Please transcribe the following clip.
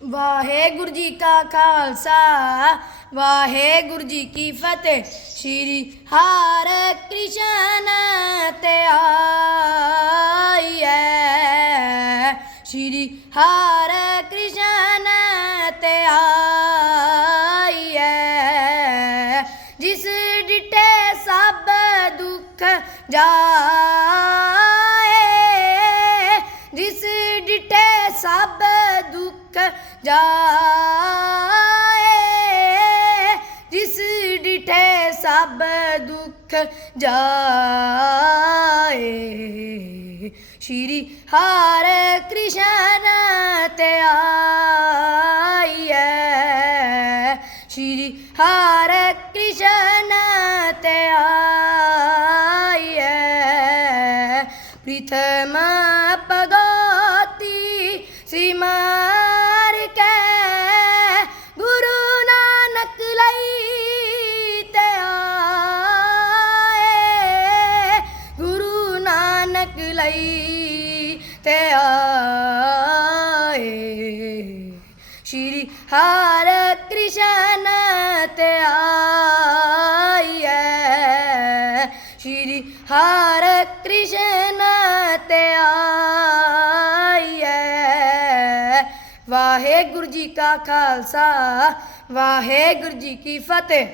ਵਾਹਿਗੁਰੂ ਜੀ ਕਾ ਖਾਲਸਾ, ਵਾਹਿਗੁਰੂ ਜੀ ਕੀ ਫਤਿਹ। ਸ਼੍ਰੀ ਹਰਿ ਕ੍ਰਿਸ਼ਨ ਤੇ ਆਈਐ। ਸ਼੍ਰੀ ਹਰਿ ਕ੍ਰਿਸ਼ਨ ਤੇ ਆਈਐ। ਜਿਸ ਡਿਟੇ ਸਭ ਦੁੱਖ ਜਾਏ, ਜਿਸ ਡਿਟੇ ਸਭ ਜਾਏ, ਜਿਸ ਡਿਟੇ ਸਭ ਦੁੱਖ ਜਾਏ। ਸ਼੍ਰੀ ਹਰਿ ਕ੍ਰਿਸ਼ਨ ਤੇ ਆਈਐ। ਸ਼੍ਰੀ ਹਰਿ ਕ੍ਰਿਸ਼ਨ ਤੇ ਆਈਐ। ਪ੍ਰੀਤਮ ਲਈ ਤੇ ਆਏ। ਸ਼੍ਰੀ ਹਰਿ ਕ੍ਰਿਸ਼ਨ ਤੇ ਆਈਐ। ਸ਼੍ਰੀ ਹਰਿ ਕ੍ਰਿਸ਼ਨ ਤੇ ਆਈਐ। ਵਾਹਿਗੁਰੂ ਜੀ ਕਾ ਖਾਲਸਾ, ਵਾਹਿਗੁਰੂ ਜੀ ਕੀ ਫਤਿਹ।